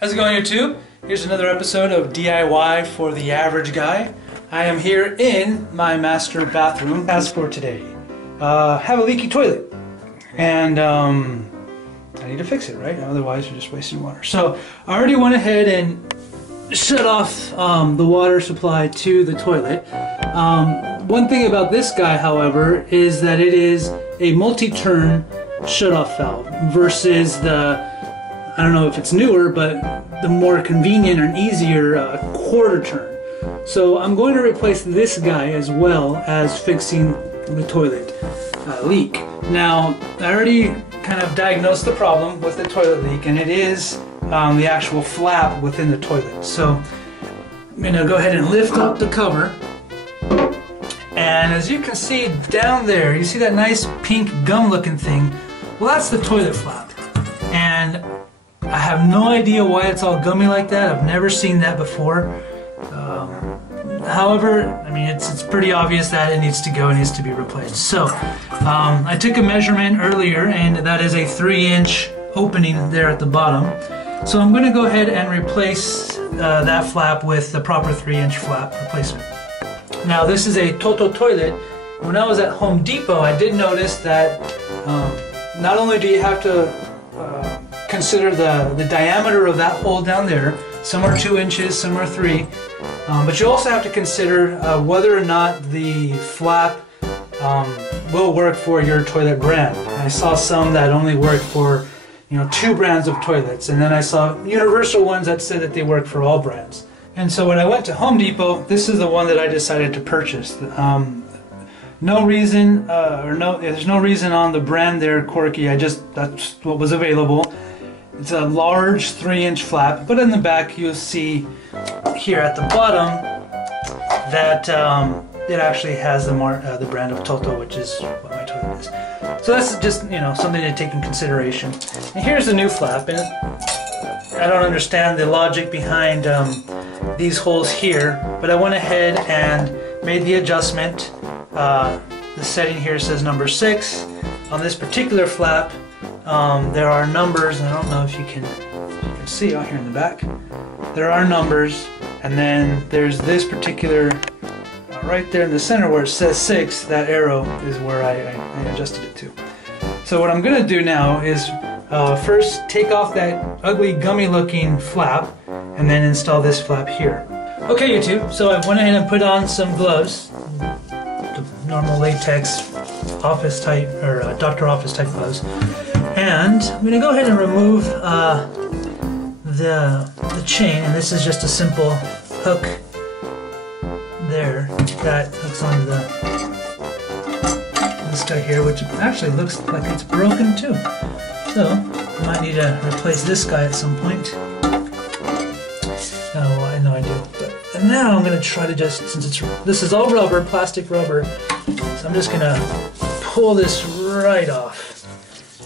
How's it going, YouTube? Here's another episode of DIY for the average guy. I am here in my master bathroom. As for today, have a leaky toilet, and I need to fix it, right? Otherwise you're just wasting water. So I already went ahead and shut off the water supply to the toilet. One thing about this guy, however, is that it is a multi-turn shut-off valve versus the, I don't know if it's newer, but the more convenient and easier quarter turn. So I'm going to replace this guy as well as fixing the toilet leak. Now, I already kind of diagnosed the problem with the toilet leak, and it is the actual flap within the toilet. So I'm going to go ahead and lift up the cover. And as you can see down there, you see that nice pink gum looking thing? Well, that's the toilet flap. And I have no idea why it's all gummy like that. I've never seen that before. However, I mean, it's pretty obvious that it needs to go, it needs to be replaced. So I took a measurement earlier, and that is a 3-inch opening there at the bottom. So I'm going to go ahead and replace that flap with the proper 3-inch flap replacement. Now, this is a Toto toilet. When I was at Home Depot, I did notice that not only do you have to consider the diameter of that hole down there, some are 2 inches, some are 3, but you also have to consider whether or not the flap will work for your toilet brand. I saw some that only work for 2 brands of toilets, and then I saw universal ones that said that they work for all brands. And so when I went to Home Depot, this is the one that I decided to purchase. No reason, there's no reason on the brand there, Corky. That's what was available. It's a large 3-inch flap, but in the back you'll see here at the bottom that it actually has the brand of Toto, which is what my toilet is. So that's just something to take in consideration. And here's the new flap, and I don't understand the logic behind these holes here, but I went ahead and made the adjustment. The setting here says number 6. On this particular flap, there are numbers, and I don't know if you can see out here in the back. There are numbers, and then there's this particular, right there in the center where it says 6, that arrow is where I adjusted it to. So what I'm going to do now is first take off that ugly gummy looking flap, and then install this flap here. Okay, YouTube, so I went ahead and put on some gloves, the normal latex office type, or doctor office type gloves. And I'm going to go ahead and remove the chain, and this is just a simple hook there that hooks onto this guy here, which actually looks like it's broken too. So I might need to replace this guy at some point. Oh, I know I do. And now I'm going to try to since this is all rubber, plastic rubber, so I'm just going to pull this right off.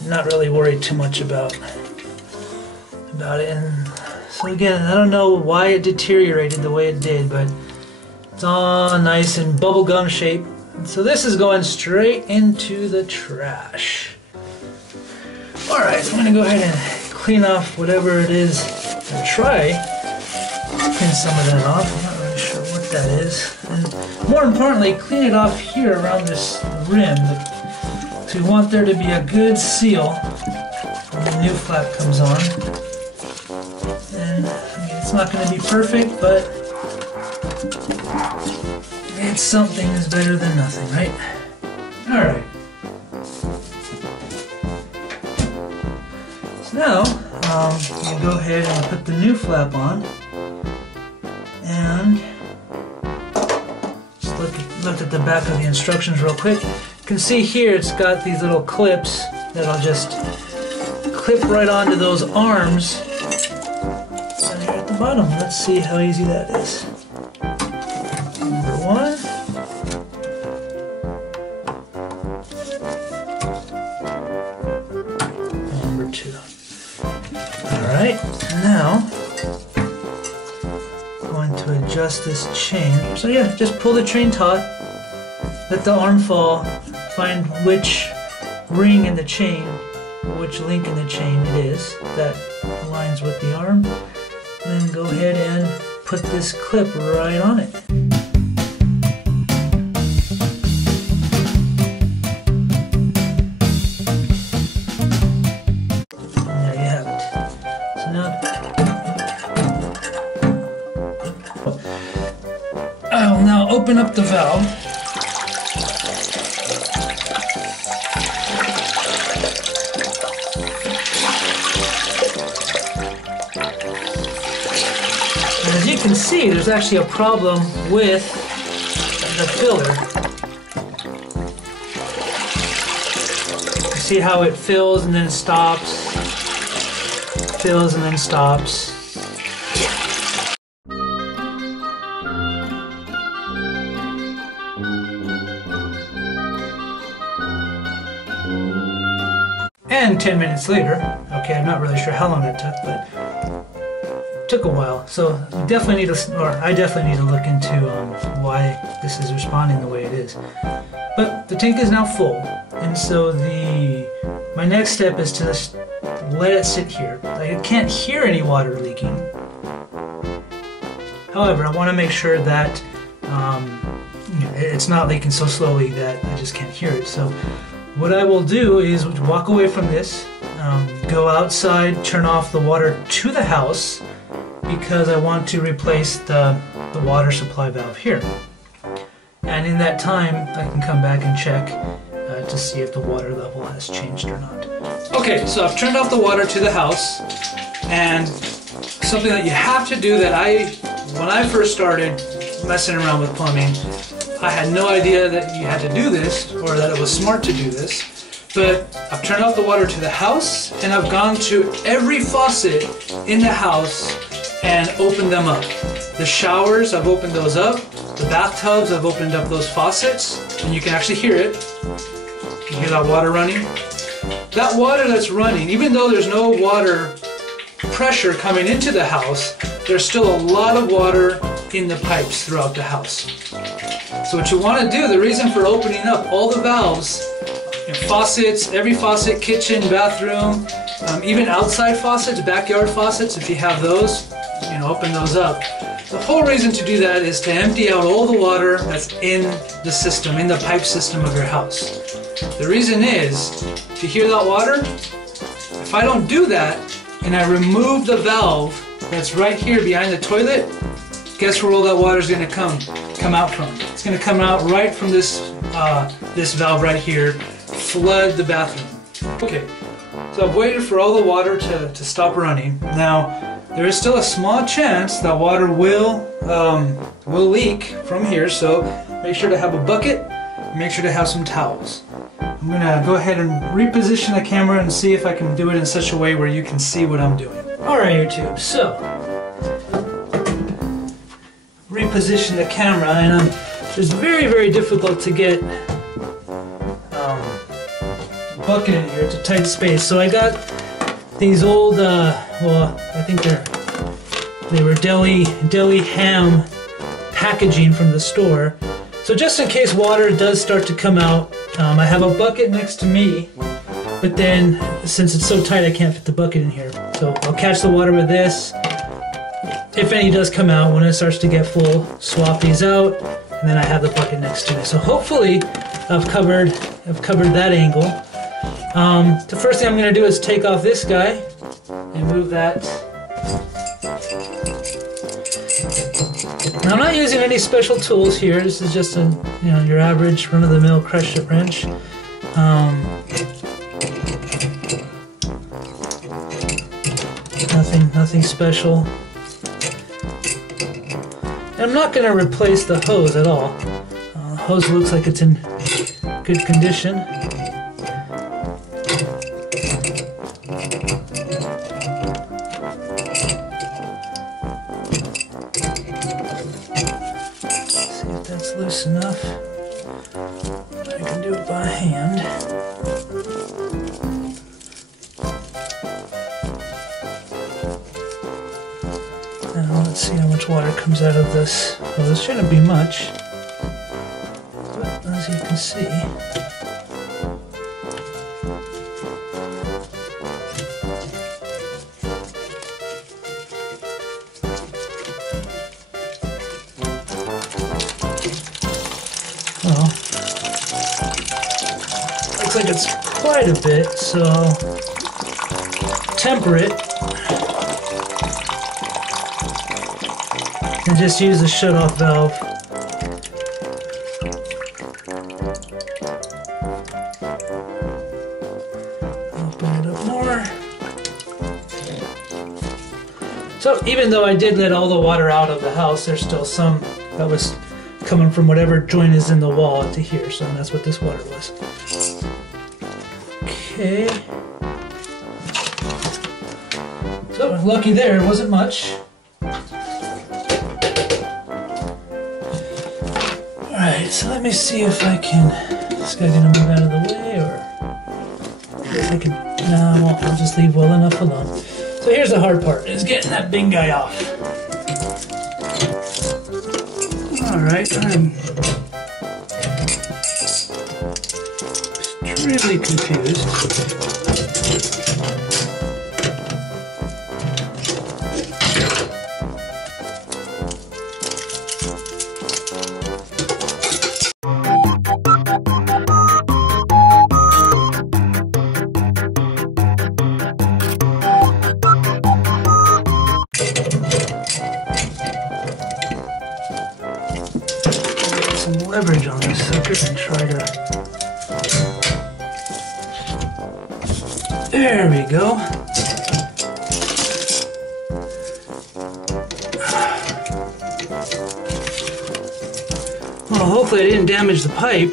Not really worried too much about it. And so again, I don't know why it deteriorated the way it did, but it's all nice and bubblegum shape. And so this is going straight into the trash. Alright, so I'm going to go ahead and clean off whatever it is, and try clean some of that off. I'm not really sure what that is. And more importantly, clean it off here around this rim. So we want there to be a good seal when the new flap comes on. And I mean, it's not going to be perfect, but it's something is better than nothing, right? Alright. So now, we'll go ahead and put the new flap on. And just look at the back of the instructions real quick. You can see here it's got these little clips that I'll just clip right onto those arms down here at the bottom. Let's see how easy that is. Number 1. Number 2. Alright, now I'm going to adjust this chain. So yeah, just pull the chain taut, let the arm fall, find which ring in the chain, which link in the chain it is that aligns with the arm, and go ahead and put this clip right on it. There you have it. So now I will now open up the valve. As you can see, there's actually a problem with the filler. You see how it fills and then stops, fills and then stops. And 10 minutes later, okay, I'm not really sure how long it took, but it took a while. So you definitely need to, or I definitely need to look into why this is responding the way it is. But the tank is now full, and so my next step is to just let it sit here. I can't hear any water leaking. However, I want to make sure that it's not leaking so slowly that I just can't hear it. So what I will do is walk away from this, go outside, turn off the water to the house, because I want to replace the water supply valve here. And in that time, I can come back and check to see if the water level has changed or not. Okay, so I've turned off the water to the house, and something that you have to do that when I first started messing around with plumbing, I had no idea that you had to do this, or that it was smart to do this, but I've turned off the water to the house, and I've gone to every faucet in the house and opened them up. The showers, I've opened those up. The bathtubs, I've opened up those faucets, and you can actually hear it. You can hear that water running. That water that's running, even though there's no water pressure coming into the house, there's still a lot of water in the pipes throughout the house. So what you want to do, the reason for opening up all the valves, faucets, every faucet, kitchen, bathroom, even outside faucets, backyard faucets, if you have those, open those up. The whole reason to do that is to empty out all the water that's in the system, in the pipe system of your house. The reason is, if you hear that water, if I don't do that, and I remove the valve that's right here behind the toilet, guess where all that water is going to come out from? It's going to come out right from this valve right here, flood the bathroom. Okay, so I've waited for all the water to stop running. Now, there is still a small chance that water will leak from here, so make sure to have a bucket, make sure to have some towels. I'm going to go ahead and reposition the camera and see if I can do it in such a way where you can see what I'm doing. Alright YouTube, so reposition the camera, and it's very, very difficult to get a bucket in here. It's a tight space, so I got these old, well, I think they were deli ham packaging from the store. So just in case water does start to come out, I have a bucket next to me, but then since it's so tight I can't fit the bucket in here. So I'll catch the water with this. If any does come out, when it starts to get full, swap these out, and then I have the bucket next to me. So hopefully I've covered that angle. The first thing I'm going to do is take off this guy and move that. Now, I'm not using any special tools here. This is just your average run-of-the-mill crush it wrench. Nothing special. And I'm not going to replace the hose at all. The hose looks like it's in good condition. See if that's loose enough. I can do it by hand. Now let's see how much water comes out of this. Well, this shouldn't be much, but as you can see, like it's quite a bit, so temper it and just use the shut-off valve. Open it up more. So even though I did let all the water out of the house, there's still some that was coming from whatever joint is in the wall to here, so that's what this water was. Okay. So lucky there, it wasn't much. Alright, so let me see if I can. This guy gonna move out of the way, or if I can. No, I won't. I'll just leave well enough alone. So here's the hard part: is getting that big guy off. Alright, I'm extremely confused. Some leverage on this sucker and try to. There we go. Well, hopefully I didn't damage the pipe.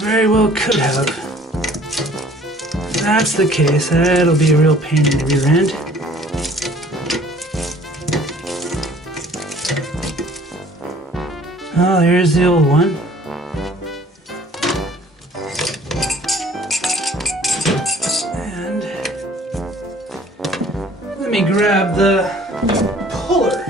Very well could have. If that's the case, that'll be a real pain in the rear end. Oh, there's the old one. And let me grab the puller.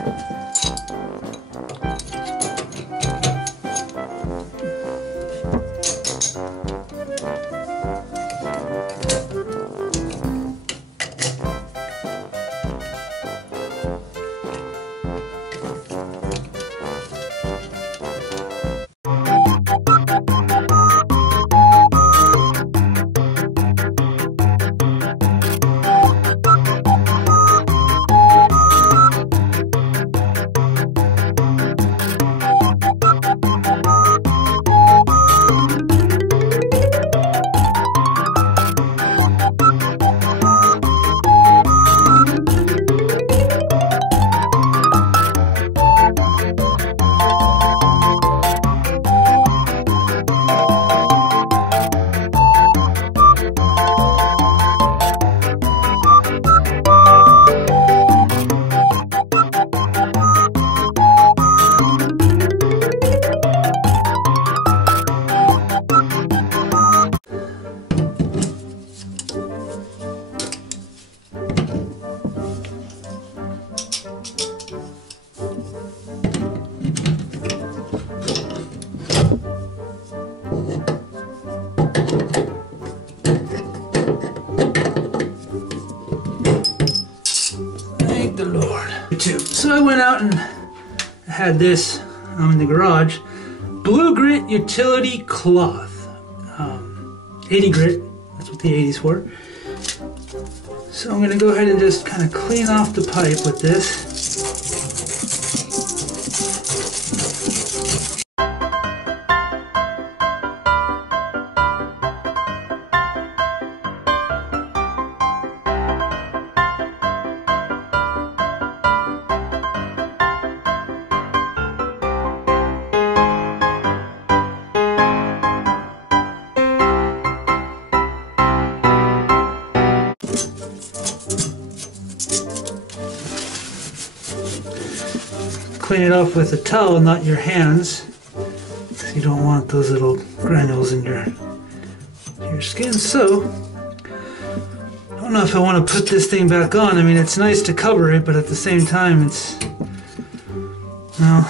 Thank the Lord. So I went out and had this in the garage. Blue Grit Utility Cloth. 80 grit. That's what the 80's for. So I'm going to go ahead and just kind of clean off the pipe with this. Clean it off with a towel, not your hands, because you don't want those little granules in your skin. So, I don't know if I want to put this thing back on. I mean, it's nice to cover it, but at the same time, it's, well,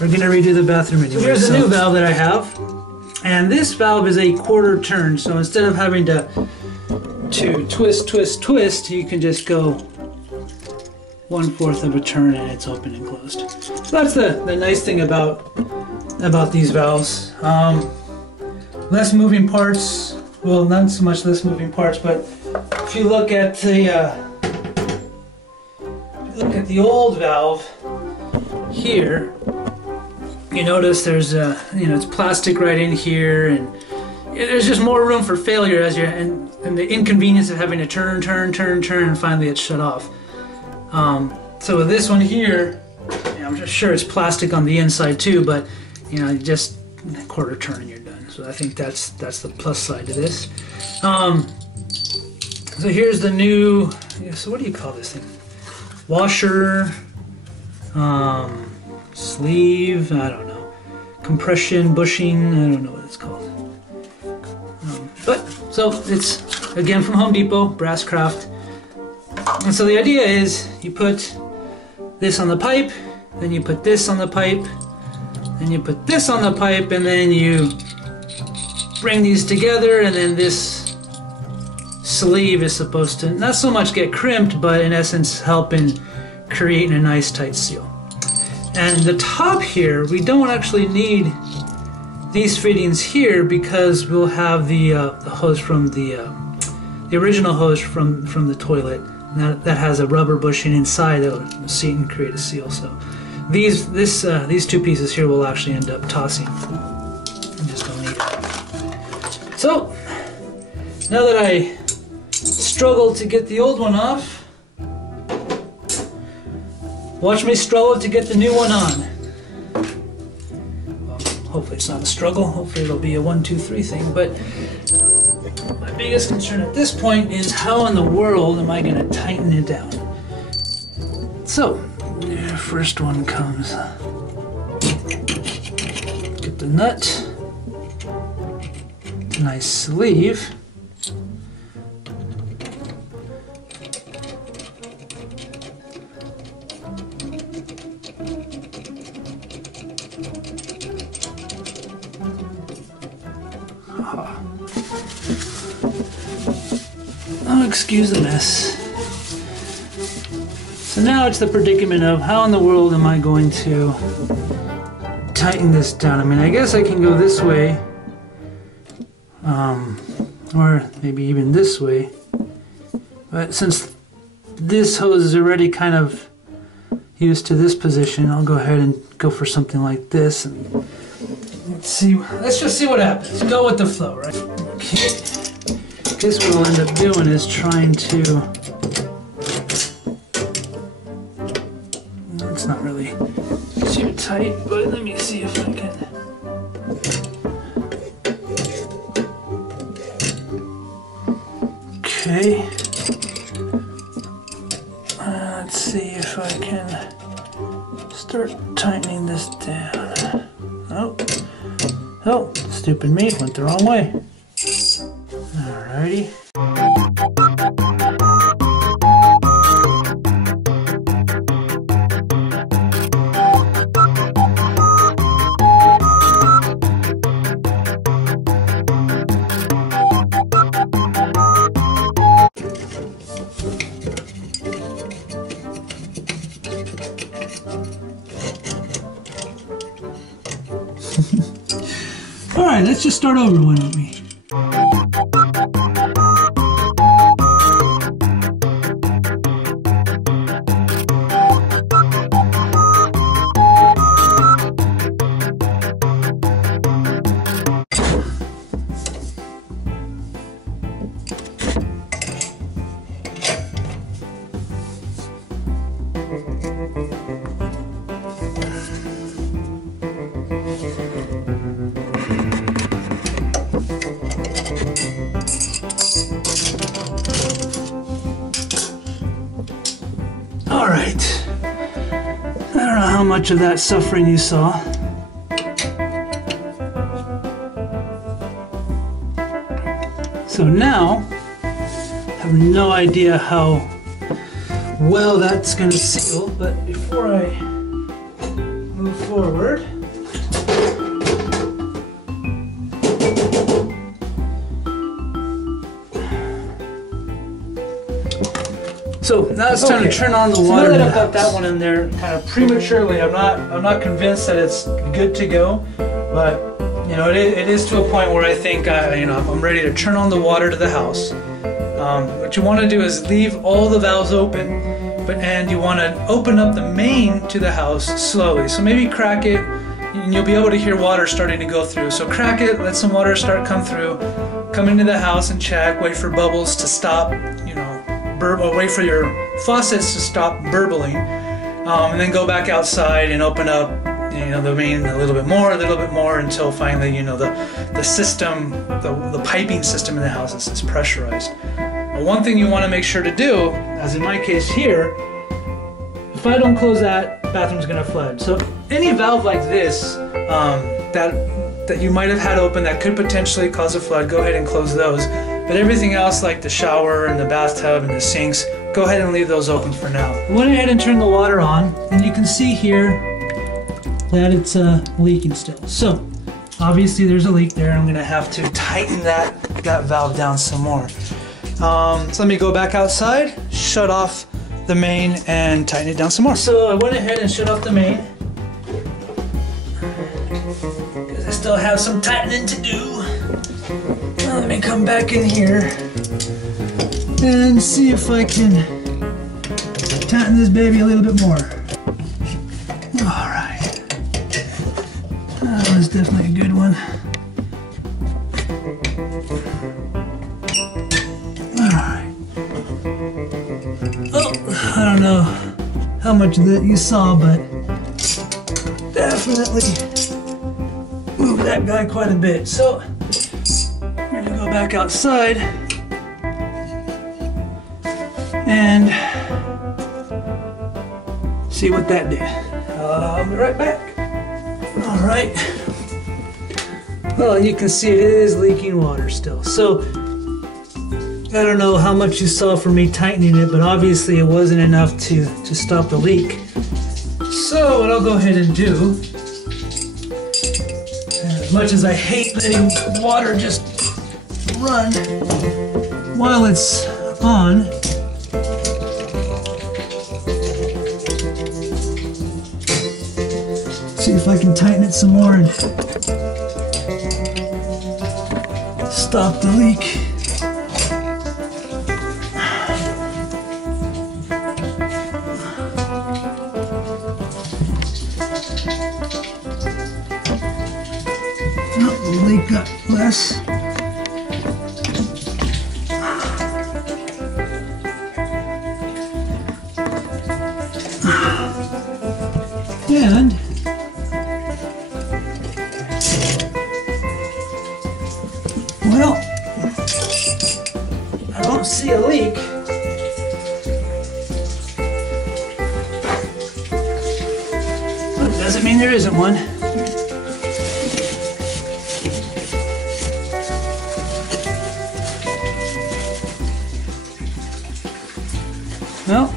we're going to redo the bathroom anyway. So here's a new valve that I have, and this valve is a quarter turn, so instead of having to twist, you can just go 1/4 of a turn and it's open and closed. So that's the nice thing about these valves. less moving parts. Well, not so much less moving parts, but if you look at the old valve here, you notice there's it's plastic right in here, and there's just more room for failure as and the inconvenience of having to turn, and finally it's shut off. So with this one here, I'm just sure it's plastic on the inside too, but just a quarter turn and you're done. So I think that's the plus side to this. So here's the new. So what do you call this thing? Washer, sleeve. I don't know. Compression, bushing. I don't know what it's called. But so it's again from Home Depot, brass craft. And so the idea is you put this on the pipe, then you put this on the pipe, then you put this on the pipe, and then you bring these together, and then this sleeve is supposed to not so much get crimped, but in essence help in creating a nice tight seal. And the top here, we don't actually need these fittings here because we'll have the hose from the original hose from the toilet. That has a rubber bushing inside that will seat and create a seal. So these two pieces here will actually end up tossing. I just don't need it. So now that I struggled to get the old one off, watch me struggle to get the new one on. Well, hopefully it's not a struggle. Hopefully it'll be a 1, 2, 3 thing. But my biggest concern at this point is how in the world am I going to tighten it down? So, first one comes. Get the nut. Nice sleeve. Oh, excuse the mess. So now it's the predicament of how in the world am I going to tighten this down? I mean, I guess I can go this way, or maybe even this way. But since this hose is already kind of used to this position, I'll go ahead and go for something like this. And let's see. Let's just see what happens. Go with the flow, right? Okay. I guess what we'll end up doing is trying to. It's not really too tight, but let me see if I can. Okay. Let's see if I can start tightening this down. Oh, stupid me, went the wrong way. Alrighty. Alright, let's just start over, why don't we? Alright, I don't know how much of that suffering you saw. So now, I have no idea how well that's going to seal, but before I move forward, so now it's time to turn on the water. So now that I've got that one in there kind of prematurely, I'm not convinced that it's good to go, but know, it is to a point where I think, you know, I'm ready to turn on the water to the house. What you want to do is leave all the valves open, and you want to open up the main to the house slowly. So maybe crack it, and you'll be able to hear water starting to go through. So crack it, let some water start come through, come into the house and check, wait for bubbles to stop, you know, or wait for your faucets to stop burbling, and then go back outside and open up, you know, the main a little bit more until finally, you know, the system, the piping system in the house is pressurized. One thing you want to make sure to do, as in my case here, if I don't close that, bathroom's going to flood. So any valve like this that you might have had open that could potentially cause a flood, go ahead and close those. But everything else, like the shower and the bathtub and the sinks, go ahead and leave those open for now. I went ahead and turned the water on, and you can see here that it's leaking still. So obviously there's a leak there. I'm going to have to tighten that valve down some more. So let me go back outside, shut off the main, and tighten it down some more. So I went ahead and shut off the main, because I still have some tightening to do. Now let me come back in here and see if I can tighten this baby a little bit more. Alright. That was definitely a good one. I don't know how much of that you saw, but definitely moved that guy quite a bit. So I'm going to go back outside and see what that did. I'll be right back. All right. Well, you can see it is leaking water still. So I don't know how much you saw from me tightening it, but obviously it wasn't enough to stop the leak. So what I'll go ahead and do, as much as I hate letting water just run while it's on, see if I can tighten it some more and stop the leak. The leak got less. And well, I don't see a leak. But it doesn't mean there isn't one. Well,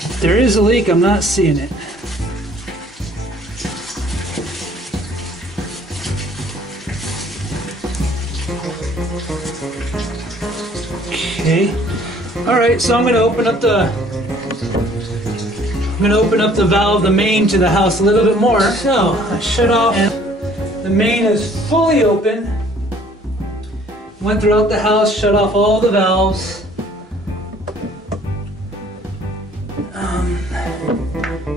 if there is a leak, I'm not seeing it. Okay. All right, so I'm going to open up the valve, the main to the house a little bit more. So I shut off, and the main is fully open. Went throughout the house, shut off all the valves.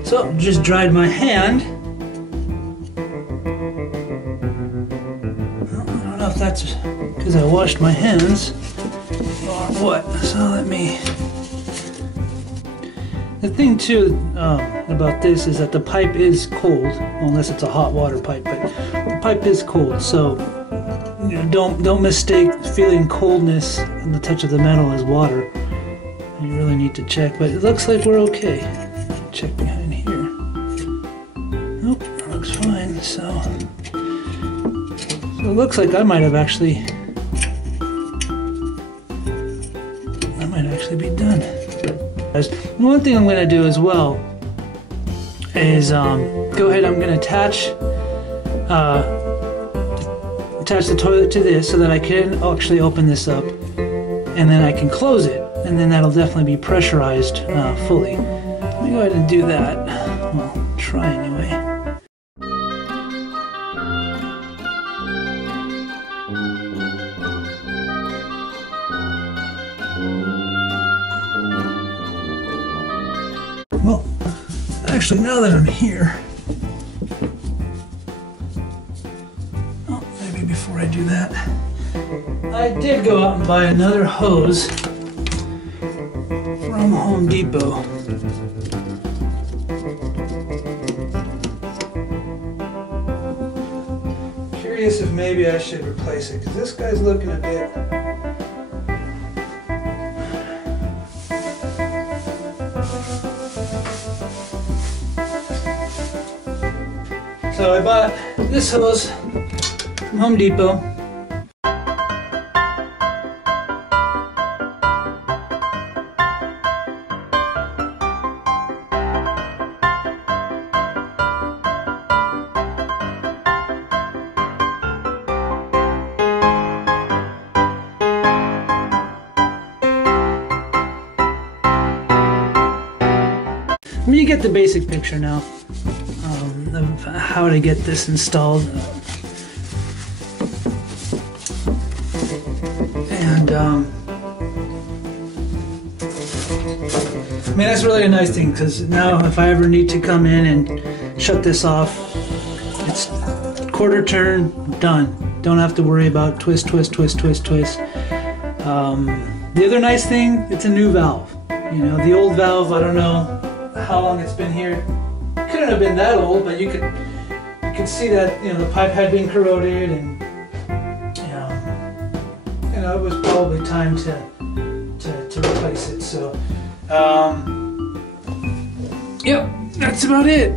So just dried my hand. Well, I don't know if that's because I washed my hands or what. So let me. The thing too about this is that the pipe is cold, well, unless it's a hot water pipe, but the pipe is cold. So you know, don't mistake feeling coldness in the touch of the metal as water. You really need to check, but it looks like we're okay. Check behind here. Nope, that looks fine. So it looks like I might actually be done. One thing I'm going to do as well is go ahead. I'm going to attach the toilet to this so that I can actually open this up, and then I can close it, and then that'll definitely be pressurized fully. Let me go ahead and do that. Well, try anyway. Actually, now that I'm here, oh, maybe before I do that, I did go out and buy another hose from Home Depot. Curious if maybe I should replace it, because this guy's looking a bit. So I bought this hose from Home Depot. I mean, you get the basic picture now of how to get this installed. And I mean, that's really a nice thing, because now if I ever need to come in and shut this off, it's quarter turn, done. Don't have to worry about twist, twist, twist, twist, twist. The other nice thing, it's a new valve. You know, the old valve, I don't know how long it's been here. Couldn't have been that old, but you could see that, you know, the pipe had been corroded, and you know, it was probably time to replace it. So, yep, that's about it.